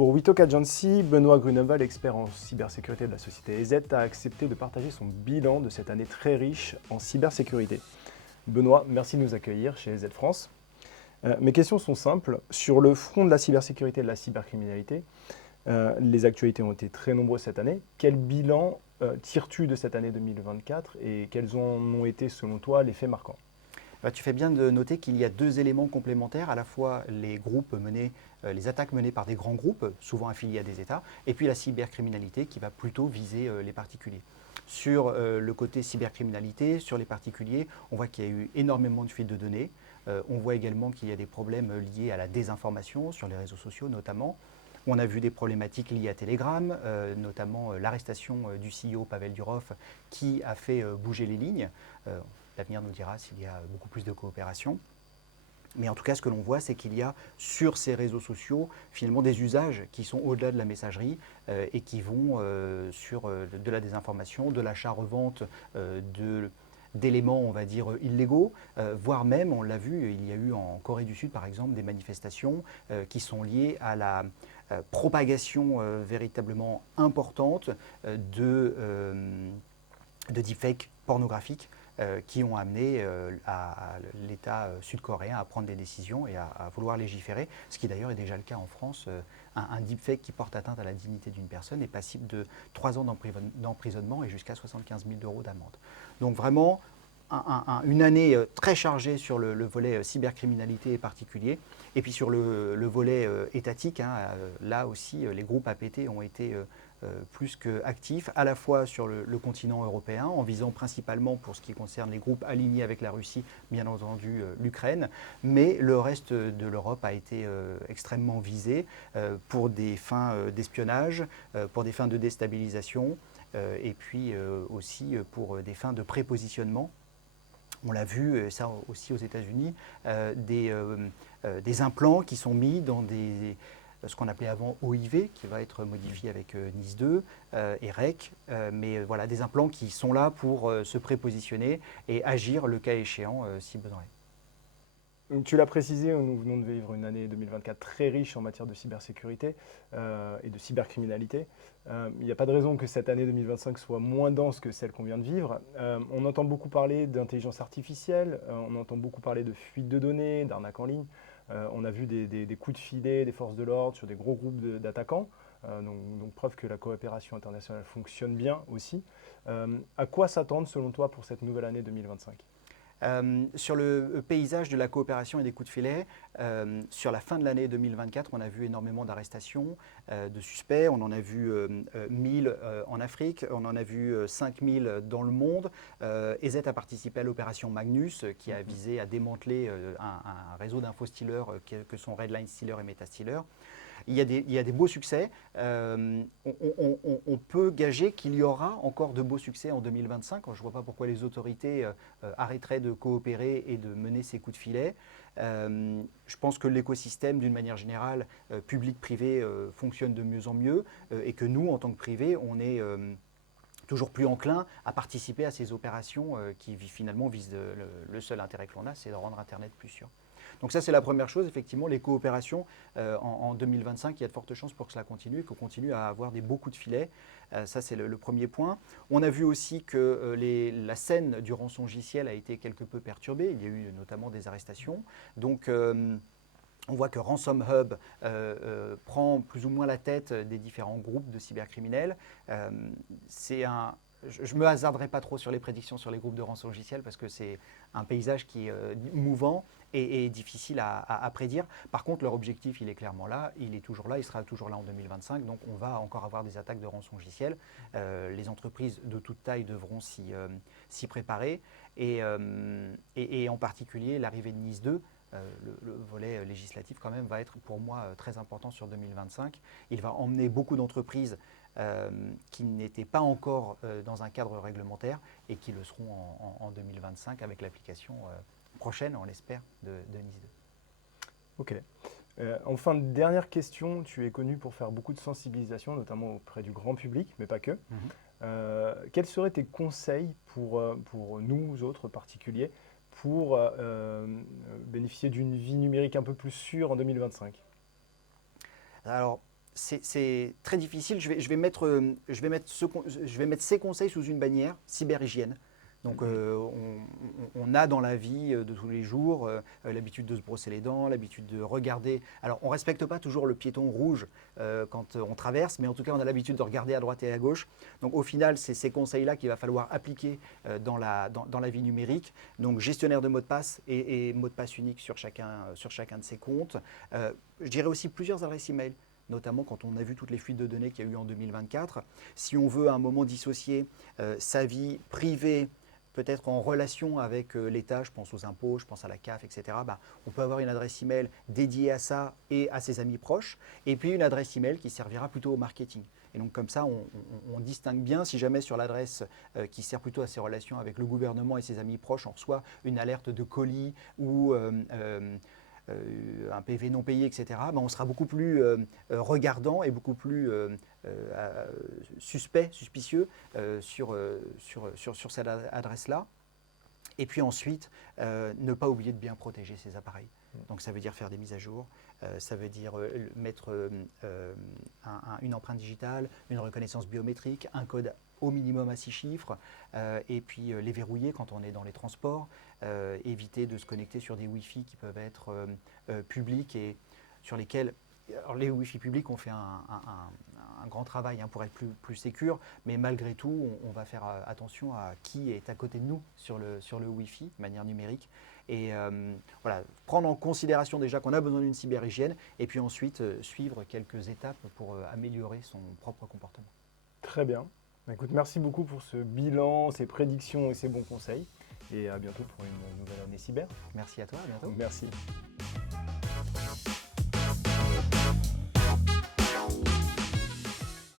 Pour Witok Agency, Benoît Gruneval, expert en cybersécurité de la société EZ, a accepté de partager son bilan de cette année très riche en cybersécurité. Benoît, merci de nous accueillir chez EZ France. Mes questions sont simples. Sur le front de la cybersécurité et de la cybercriminalité, les actualités ont été très nombreuses cette année. Quel bilan tires-tu de cette année 2024 et quels en ont été, selon toi, les faits marquants ? Tu fais bien de noter qu'il y a deux éléments complémentaires, à la fois les attaques menées par des grands groupes, souvent affiliés à des États, et puis la cybercriminalité qui va plutôt viser les particuliers. Sur le côté cybercriminalité, sur les particuliers, on voit qu'il y a eu énormément de fuites de données. On voit également qu'il y a des problèmes liés à la désinformation sur les réseaux sociaux notamment. On a vu des problématiques liées à Telegram, notamment l'arrestation du CEO Pavel Durov qui a fait bouger les lignes. L'avenir nous dira s'il y a beaucoup plus de coopération. Mais en tout cas, ce que l'on voit, c'est qu'il y a sur ces réseaux sociaux, finalement, des usages qui sont au-delà de la messagerie et qui vont sur de la désinformation, de l'achat-revente d'éléments, on va dire, illégaux, voire même, on l'a vu, il y a eu en Corée du Sud, par exemple, des manifestations qui sont liées à la propagation véritablement importante de deepfakes pornographiques qui ont amené à l'État sud-coréen à prendre des décisions et à vouloir légiférer, ce qui d'ailleurs est déjà le cas en France. Un deepfake qui porte atteinte à la dignité d'une personne est passible de 3 ans d'emprisonnement et jusqu'à 75 000 € d'amende. Donc vraiment, une année très chargée sur le volet cybercriminalité et particulier, et puis sur le volet étatique, là aussi les groupes APT ont été plus qu'actifs, à la fois sur le continent européen, en visant principalement pour ce qui concerne les groupes alignés avec la Russie, bien entendu l'Ukraine, mais le reste de l'Europe a été extrêmement visé pour des fins d'espionnage, pour des fins de déstabilisation, et puis aussi pour des fins de prépositionnement. On l'a vu, ça aussi aux États-Unis, des implants qui sont mis dans ce qu'on appelait avant OIV, qui va être modifié avec NIS 2 et REC, mais voilà, des implants qui sont là pour se prépositionner et agir le cas échéant si besoin est. Tu l'as précisé, nous venons de vivre une année 2024 très riche en matière de cybersécurité et de cybercriminalité. Il n'y a pas de raison que cette année 2025 soit moins dense que celle qu'on vient de vivre. On entend beaucoup parler d'intelligence artificielle, on entend beaucoup parler de fuite de données, d'arnaques en ligne. On a vu des coups de filet des forces de l'ordre sur des gros groupes d'attaquants. Donc preuve que la coopération internationale fonctionne bien aussi. À quoi s'attendre selon toi pour cette nouvelle année 2025 ? Sur le paysage de la coopération et des coups de filet, sur la fin de l'année 2024, on a vu énormément d'arrestations de suspects. On en a vu 1000 en Afrique, on en a vu 5000 dans le monde. EZ a participé à l'opération Magnus qui a visé à démanteler un réseau d'info-stealers que sont Redline Stealer et Metastealer. Il y a des beaux succès. On peut gager qu'il y aura encore de beaux succès en 2025. Je ne vois pas pourquoi les autorités arrêteraient de coopérer et de mener ces coups de filet. Je pense que l'écosystème, d'une manière générale, public-privé, fonctionne de mieux en mieux et que nous, en tant que privé, on est toujours plus enclin à participer à ces opérations qui finalement visent le seul intérêt que l'on a, c'est de rendre Internet plus sûr. Donc ça, c'est la première chose. Effectivement, les coopérations en 2025, il y a de fortes chances pour que cela continue et qu'on continue à avoir des beaux coups de filet. Ça, c'est le premier point. On a vu aussi que la scène du rançongiciel a été quelque peu perturbée. Il y a eu notamment des arrestations. Donc, on voit que Ransom Hub prend plus ou moins la tête des différents groupes de cybercriminels. Je ne me hasarderai pas trop sur les prédictions sur les groupes de rançongiciel parce que c'est un paysage qui est mouvant et difficile à prédire. Par contre, leur objectif, il est clairement là, il est toujours là, il sera toujours là en 2025. Donc, on va encore avoir des attaques de rançongiciel. Les entreprises de toute taille devront s'y préparer. Et en particulier, l'arrivée de NIS 2, le volet législatif quand même va être pour moi très important sur 2025. Il va emmener beaucoup d'entreprises qui n'étaient pas encore dans un cadre réglementaire et qui le seront en 2025 avec l'application prochaine, on l'espère, de NIS 2. Ok. Enfin, dernière question, tu es connu pour faire beaucoup de sensibilisation, notamment auprès du grand public, mais pas que. Quels seraient tes conseils pour nous autres particuliers pour bénéficier d'une vie numérique un peu plus sûre en 2025 ? Alors, c'est très difficile. Je vais mettre ces conseils sous une bannière cyberhygiène. Donc on a dans la vie de tous les jours l'habitude de se brosser les dents, l'habitude de regarder. Alors on ne respecte pas toujours le piéton rouge quand on traverse, mais en tout cas on a l'habitude de regarder à droite et à gauche. Donc au final, c'est ces conseils-là qu'il va falloir appliquer dans la vie numérique. Donc gestionnaire de mots de passe et mot de passe unique sur chacun de ses comptes. Je dirais aussi plusieurs adresses email, notamment quand on a vu toutes les fuites de données qu'il y a eu en 2024. Si on veut à un moment dissocier sa vie privée, peut-être en relation avec l'État, je pense aux impôts, je pense à la CAF, etc., on peut avoir une adresse email dédiée à ça et à ses amis proches, et puis une adresse email qui servira plutôt au marketing. Et donc comme ça, on distingue bien si jamais sur l'adresse qui sert plutôt à ses relations avec le gouvernement et ses amis proches, on reçoit une alerte de colis ou un PV non payé, etc., on sera beaucoup plus regardant et beaucoup plus suspicieux sur cette adresse-là. Et puis ensuite, ne pas oublier de bien protéger ses appareils. Donc ça veut dire faire des mises à jour, ça veut dire mettre une empreinte digitale, une reconnaissance biométrique, un code au minimum à 6 chiffres, et puis les verrouiller quand on est dans les transports, éviter de se connecter sur des Wi-Fi qui peuvent être publics et sur lesquels… Alors les Wi-Fi publics ont fait un grand travail pour être plus sécure, mais malgré tout, on va faire attention à qui est à côté de nous sur le Wi-Fi de manière numérique. Et voilà, prendre en considération déjà qu'on a besoin d'une cyberhygiène et puis ensuite suivre quelques étapes pour améliorer son propre comportement. Très bien. Écoute, merci beaucoup pour ce bilan, ces prédictions et ces bons conseils. Et à bientôt pour une nouvelle année cyber. Merci à toi, à bientôt. Merci.